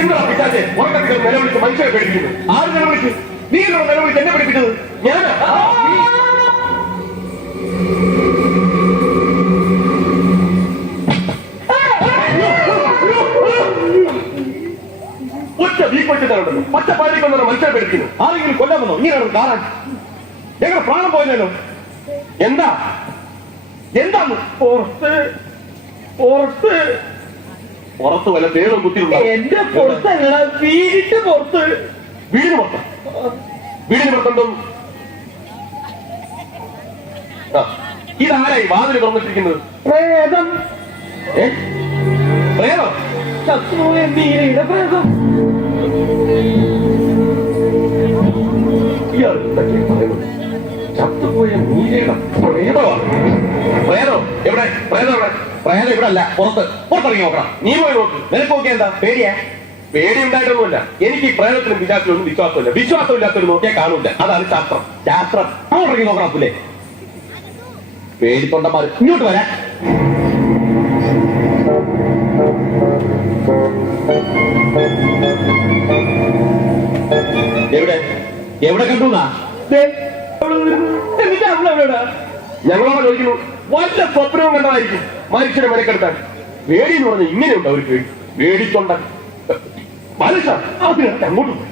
എന്താ പിശാചെ ഉറക്കത്തിൽ നിലവിളിച്ച് മനുഷ്യരെ പേടിപ്പിക്കുന്നു? ആര് നിലവിളിച്ച്? നീ നിലവിളിച്ച് എന്നെ പഠിപ്പിച്ചത് ഞാൻ. ഒറ്റ വീക്കൊറ്റുന്നുണ്ടല്ലോ, പച്ചപ്പാടിക്കൊണ്ടാണ് മനുഷ്യരെ പേടിക്കുന്നു. ആരെങ്കിലും കൊല്ലാമെന്നോ? ഇങ്ങനെയാണ് കാണാൻ ഞങ്ങളുടെ പ്രാണം പോയല്ലോ. എന്താ എന്താന്ന്? പുറത്ത് വല്ല തേടും കുത്തിയിട്ടുണ്ടോ? എന്റെ പുറത്തല്ല, വീടിന്റെ പുറത്ത്. വീടിന് പുറത്ത്? വീടിന് പുറത്തുണ്ടോ? ഇതാരായി വാതിൽ തുറന്നിട്ടിരിക്കുന്നത്? പ്രേതം. പ്രേതം? ശത്രുവിന്റെ നീരയുടെ പ്രേതം. ഇയാൾ എന്തൊക്കെ പറയുന്നത്? ചത്തുപോയ നീരയുടെ പ്രേതമാണ്. പ്രേതോ എവിടെ? പ്രേതം എവിടെ? പ്രേതം ഇവിടെ അല്ല, പുറത്തിറങ്ങി നോക്കണം. നീ പോയി നോക്ക്. നിനക്ക് നോക്കിയാ എന്താ? പേടിയാ? പേടി ഉണ്ടായിട്ടൊന്നുമില്ല. എനിക്ക് ഈ പ്രേതത്തിനും വിശ്വാസത്തിലൊന്നും വിശ്വാസമില്ല. വിശ്വാസമില്ലാത്തൊരു നോക്കിയാൽ കാണൂല. അതാണ് ശാസ്ത്രം. ശാസ്ത്രം അങ്ങോട്ടിറങ്ങി നോക്കണം. പുല്ലേ പേടിത്തൊണ്ടന്മാർ ഇങ്ങോട്ട് വരാൻ. എവിടെ എവിടെ കണ്ടു? ഞങ്ങളോട് ചോദിക്കുന്നു. വല്ല സ്വപ്നവും കണ്ടതായിരിക്കും മനുഷ്യനെ മെനക്കെടുത്താൻ. പേടി എന്ന് പറഞ്ഞാൽ ഇങ്ങനെയുണ്ട് അവർക്ക്. പേടിത്തൊണ്ടൻ മനുഷ്യ അതിനകത്ത് അങ്ങോട്ട് പോയി.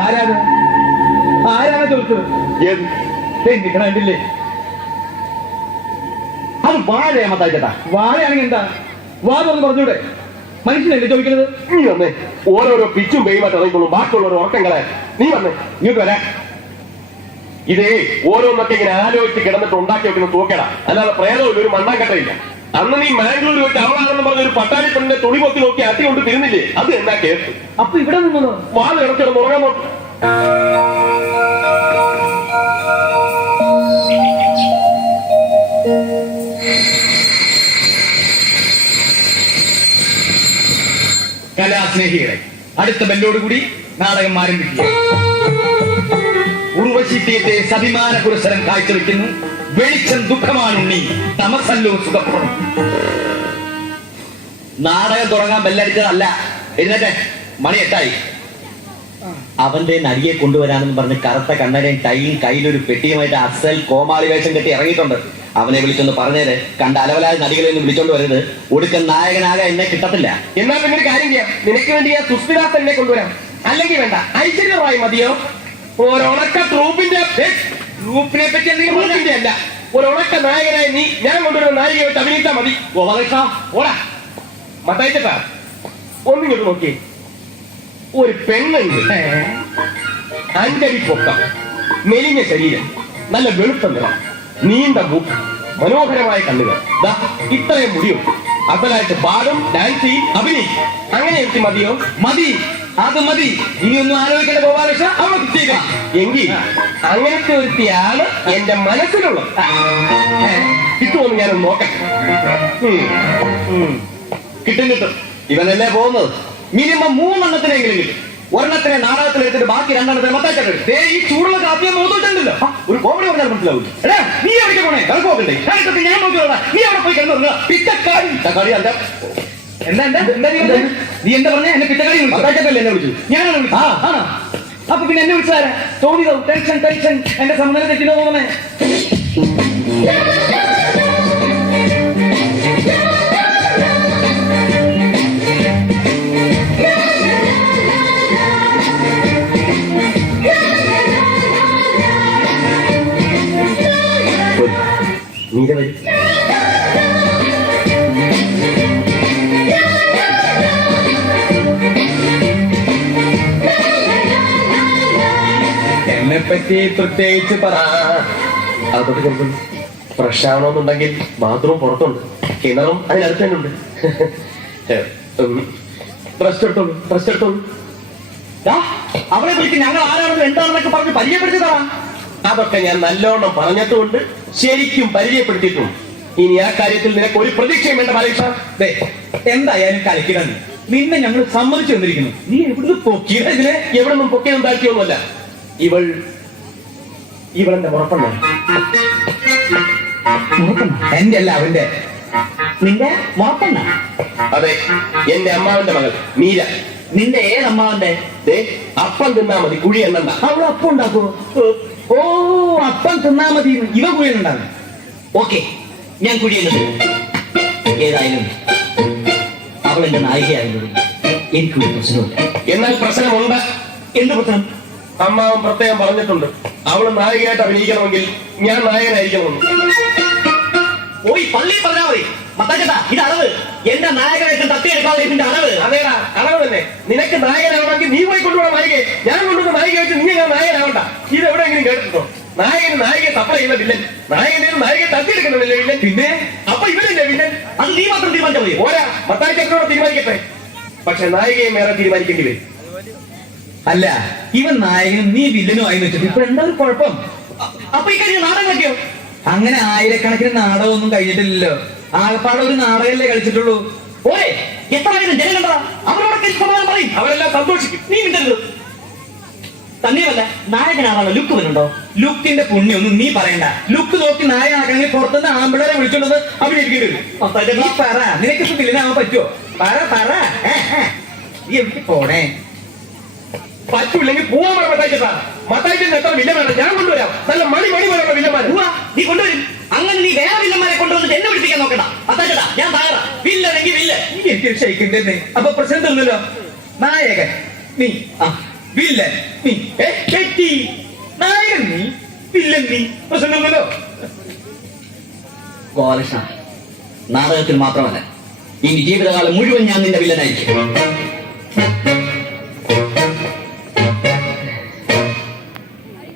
ആരാണ് ആരാണ് ചോദിച്ചത്? കണ്ടില്ലേ? അത് വാഴയാ മത്തായിട്ടാ. വാഴയാണെങ്കിൽ എന്താ? വാ തുറന്ന് പറഞ്ഞൂടെ? മനുഷ്യനല്ലേ ചോദിക്കുന്നത്? നീ വന്നേ. ഓരോരോ പിച്ചും പെയ്യുമായിട്ട് ഇറങ്ങിക്കൊള്ളൂ. ബാക്കിയുള്ളവർ ഉറക്കങ്ങളെ. നീ വന്നേ, ഇങ്ങോട്ട് വരാ. ഇതേ ഓരോന്നൊക്കെ ഇങ്ങനെ ആലോചിച്ച് കിടന്നിട്ട് ഉണ്ടാക്കി വെക്കുന്ന തൂക്കട, അല്ലാതെ പ്രേതമില്ല, ഒരു മണ്ണാങ്കട്ടയില്ല. അന്ന് നീ മാംഗ്ലൂർ വെച്ച് അവളാണെന്ന് പറഞ്ഞ ഒരു പട്ടാളി പെണ്ണിന്റെ തുണി പൊക്കി നോക്കി അട്ടി കൊണ്ട് തിരുന്നില്ലേ? അത് എന്നാ കേസ്? അപ്പൊ ഇവിടെ നിന്നോ? വാല് കിടച്ചിടന്ന് ഉറങ്ങാൻ നോക്കും. കലാസ്നേഹികളെ, അടുത്ത ബെല്ലോടുകൂടി നാടകം ആരംഭിക്കുക. ഉർവശി അഭിമാന പുരസ്സരം കാഴ്ചവെക്കുന്നു. വെളിച്ചം ദുഃഖമാണുണ്ണി, തമസല്ലോ സുഖപ്രദം. നാടകം തുടങ്ങാൻ ബെല്ലടിച്ചതല്ല. എഴുന്നേറ്റെ, മണി 8 അവന്റെ നടിയെ കൊണ്ടുവരാനെന്ന് പറഞ്ഞ് കറുത്ത കണ്ണനെയും ടൈയും കയ്യിലൊരു പെട്ടിയുമായിട്ട് അസൽ കോമാളി വേഷം കെട്ടി ഇറങ്ങിയിട്ടുണ്ട്. അവനെ വിളിച്ചൊന്ന് പറഞ്ഞേര്. കണ്ട അലവലായ നടികളെ ഒന്നും വിളിച്ചോണ്ട് വരരുത്. ഒടുക്കൻ നായകനാകെ എന്നെ കിട്ടത്തില്ല. എന്നാൽ പിന്നെ ഒരു കാര്യം ചെയ്യാം. നിനക്ക് വേണ്ടി ആ സുസ്മിതാസ് എന്നെ കൊണ്ടുവരാം. അല്ലെങ്കിൽ വേണ്ട, ഐശ്വര്യ റായ് മതിയോ? ഒരൊണക്ക ട്രൂപ്പിനെ പറ്റി എന്തെങ്കിലും അല്ല, ഒരൊണക്ക നായകനായ നീ ഞാൻ കൊണ്ടുവരുന്ന നായികയായിട്ട് അഭിനയിച്ചാൽ മതി. ഓടാ മത്തായിട്ടാ. ഒന്നിങ്ങോട്ട് നോക്കിയേ. ഒരു പെണ്ണുണ്ട്, 5 അടി പൊക്കം, മെലിഞ്ഞ ശരീരം, നല്ല വെളുത്ത നിറം, നീണ്ട മൂക്ക്, മനോഹരമായ കണ്ണുകൾ, ഇത്രയും മുടിയും, അസലായിട്ട് പാടും, ഡാൻസ് ചെയ്യും, അഭിനയിക്കും. അങ്ങനെ എനിക്ക് മതിയോ? മതി, അത് മതി. ഇനിയൊന്നും ആലോചിക്കേണ്ട ഗോപാലകൃഷ്ണ, അവർക്ക് ചെയ്യണം. എങ്കിൽ അങ്ങനത്തെ ഒരുത്തിയാണ് എന്റെ മനസ്സിലുള്ളത്. കിട്ടുമെന്ന് ഞാനൊന്ന് നോക്കാം. കിട്ടും കിട്ടും. ഇവനല്ലേ പോകുന്നത്. മിനിമം 3 എണ്ണത്തിനെങ്കിലും കിട്ടും. ഒരെണ്ണത്തിനെ നാടകത്തിൽ എടുത്തിട്ട് ബാക്കി 2 എണ്ണത്തിന് മൊത്തം. ഈ ചൂടുള്ള കാപ്പിയെ നോക്കിട്ടുണ്ടല്ലോ. ഒരു കോമഡി പറഞ്ഞാൽ മനസ്സിലാവും. നീ എവിടെ പോണേ? കണക്കോക്കണ്ടേ? ഞാൻ നോക്കിയോളാ. നീ അവിടെ പോയി കിടന്നു. പിച്ചക്കാടി അല്ല. എന്താ നീ എന്താ പറഞ്ഞ? എന്നെ പിച്ചക്കാടി വിളിച്ചല്ലേ? എന്നെ വിളിച്ചു. ഞാനാണ് വിളിച്ചത്. ആണോ? അപ്പൊ പിന്നെ എന്നെ വിളിച്ചാരാ? തോന്നിയോ? ടെൻഷൻ എന്റെ സമ്മതം തെറ്റിനോ തോന്നണേ. എന്നെപ്പറ്റി പ്രത്യേകിച്ച് അതൊക്കെ കൊടുക്കുന്നു. ഫ്രഷ് ആവണമെന്നുണ്ടെങ്കിൽ ബാത്റൂം പുറത്തുണ്ട്, കിണറും അതിനടുത്ത് തന്നെ ഉണ്ട്. റെസ്റ്റ് എടുത്തോളൂ. അവളെ വിളിച്ച് ഞങ്ങൾ ആരാണെന്ന് എന്താണെന്നൊക്കെ പറഞ്ഞ് പരിചയപ്പെടുത്തിയതാ. അതൊക്കെ ഞാൻ നല്ലോണം പറഞ്ഞിട്ടുമുണ്ട്, ശരിക്കും പരിചയപ്പെടുത്തിയിട്ടുണ്ട്. ഇനി ആ കാര്യത്തിൽ നിനക്ക് ഒരു പ്രതീക്ഷയും വേണ്ട ബാലകൃഷ്ണ. എന്തായാലും കളിക്കണം. നിന്നെ ഞങ്ങൾ സമ്മതിച്ചു വന്നിരിക്കുന്നു. നീ എവിടുന്ന് പൊക്കിയത്? ഇതിനെ എവിടെ നിന്നും പൊക്കിയതും താഴ്ത്തിയൊന്നുമല്ല. ഇവളെന്റെ ഉറപ്പുണ്ട്. എന്റെ അല്ല അവന്റെ. നിന്റെ മോപ്പണ്ണ? അതെ, എന്റെ അമ്മാവന്റെ മകൾ മീര. നിന്റെ ഏതമ്മാവന്റെ? ദേ, അപ്പം തിന്നാ മതി, കുഴി എണ്ണണ്ട. അവൾ അപ്പം ഉണ്ടാക്കുമോ? ഓ, അപ്പം തിന്നാ മതി. ഇവ കുഴിയുണ്ടാകും. ഓക്കെ, ഞാൻ കുഴിയുന്നത്. ഏതായാലും അവൾ എന്റെ നായികയാകുന്നത് എനിക്കൊരു പ്രശ്നമില്ല. എന്നാൽ പ്രശ്നമുണ്ട്. എന്ത് പ്രശ്നം? അമ്മാവൻ പ്രത്യേകം പറഞ്ഞിട്ടുണ്ട്, അവള് നായികയായിട്ട് അഭിനയിക്കണമെങ്കിൽ ഞാൻ നായകനായിരിക്കണമെന്ന്. പോയി പള്ളി പറഞ്ഞാ മതി. മത്താച്ചേട്ടാ, ഇത് അളവ്. എന്റെ നായകനെ തട്ടിയെടുക്കാതെ ഇതിന്റെ അളവ്. അതേടാ, അളവ് തന്നെ. നിനക്ക് നായകനാവണമെങ്കിൽ നീ പോയി കൊണ്ടുപോകണം നായികയെ. ഞാൻ കൊണ്ടുവന്ന നായിക വെച്ച് നീ ഞാൻ നായകനാവണ്ട. ഇത് എവിടെയെങ്കിലും കേട്ടിട്ടുണ്ടോ? നായകന് നായികയെ സപ്ലൈ ചെയ്യുന്ന വില്ലൻ, നായകന്റെ നായികയെ തട്ടിയെടുക്കുന്നില്ലേ വില്ലൻ? പിന്നെ അപ്പൊ ഇവനല്ലേ വില്ലൻ? അത് നീ മാത്രം തീരുമാനിച്ചാൽ മതി. ഓരാ, മത്തായിച്ചേട്ടനോട് തീരുമാനിക്കട്ടെ. പക്ഷെ നായികയെ മേറെ തീരുമാനിക്കേണ്ടി വരും. അല്ല, ഇവൻ നായകനും നീ വില്ലനും ആയി വെച്ചിട്ട് ഇപ്പൊ എന്താ ഒരു കുഴപ്പം? അപ്പൊ ഈ കഴിഞ്ഞ നാടകം കളിക്കോ? അങ്ങനെ ആയിരക്കണക്കിന് നാടകമൊന്നും കഴിഞ്ഞിട്ടില്ലല്ലോ. ആകപ്പാടെ ഒരു നാടകമല്ലേ കളിച്ചിട്ടുള്ളൂ. ഓരേ, എത്ര ആയിരം ജനം കണ്ടതാ? അവരോടൊക്കെ സമാധാനം പറയും. അവരെല്ലാം സന്തോഷിക്കും. നീ മിണ്ടരുത്. തന്നെയല്ല, നായകനാവാനുള്ള ലുക്ക് വരുന്നുണ്ടോ? ലുക്കിന്റെ പുണ്യൊന്നും നീ പറയണ്ട. ലുക്ക് നോക്കി നായകനാക്കണമെങ്കിൽ പുറത്തുനിന്ന് ആമ്പിളരെ വിളിച്ചോണ്ടത് അഭിനയിക്കേണ്ടി വരും. നീ പറ, നിനക്കിപ്പോ വില്ലനാവാൻ പറ്റുമോ? പറ. നീ എവിടെ പോണേ? പറ്റൂല്ലെങ്കിൽ പോവാൻ പറയാം മത്തായിച്ചേട്ടാ. മത്തായിച്ചേട്ടൻ എത്ര വില്ലൻ വേണം? ഞാൻ കൊണ്ടുവരാം. നല്ല മണി പോലുള്ള വില്ലന്മാർ. നീ കൊണ്ടുവരും. അങ്ങനെ നീ വേറെ വില്ലന്മാരെ കൊണ്ടുവന്നിട്ട് എന്നെ വിളിപ്പിക്കാൻ നോക്കണ്ട. മത്തായിച്ചേട്ടാ, ഞാൻ തയ്യാറ. വില്ലനെങ്കിൽ വില്ല. എനിക്ക് ക്ഷയിക്കണ്ടേ? അപ്പൊ പ്രശ്നം തീർന്നല്ലോ. നായകൻ നീ, വില്ലൻ നീ. തെറ്റി. നായകൻ നീ, വില്ലൻ നീ. പ്രശ്നം തീർന്നല്ലോ. ഗോപാലകൃഷ്ണ, നാടകത്തിൽ മാത്രമല്ല ഇനി ജീവിതകാലം മുഴുവൻ ഞാൻ നിന്റെ വില്ലനായിരിക്കും.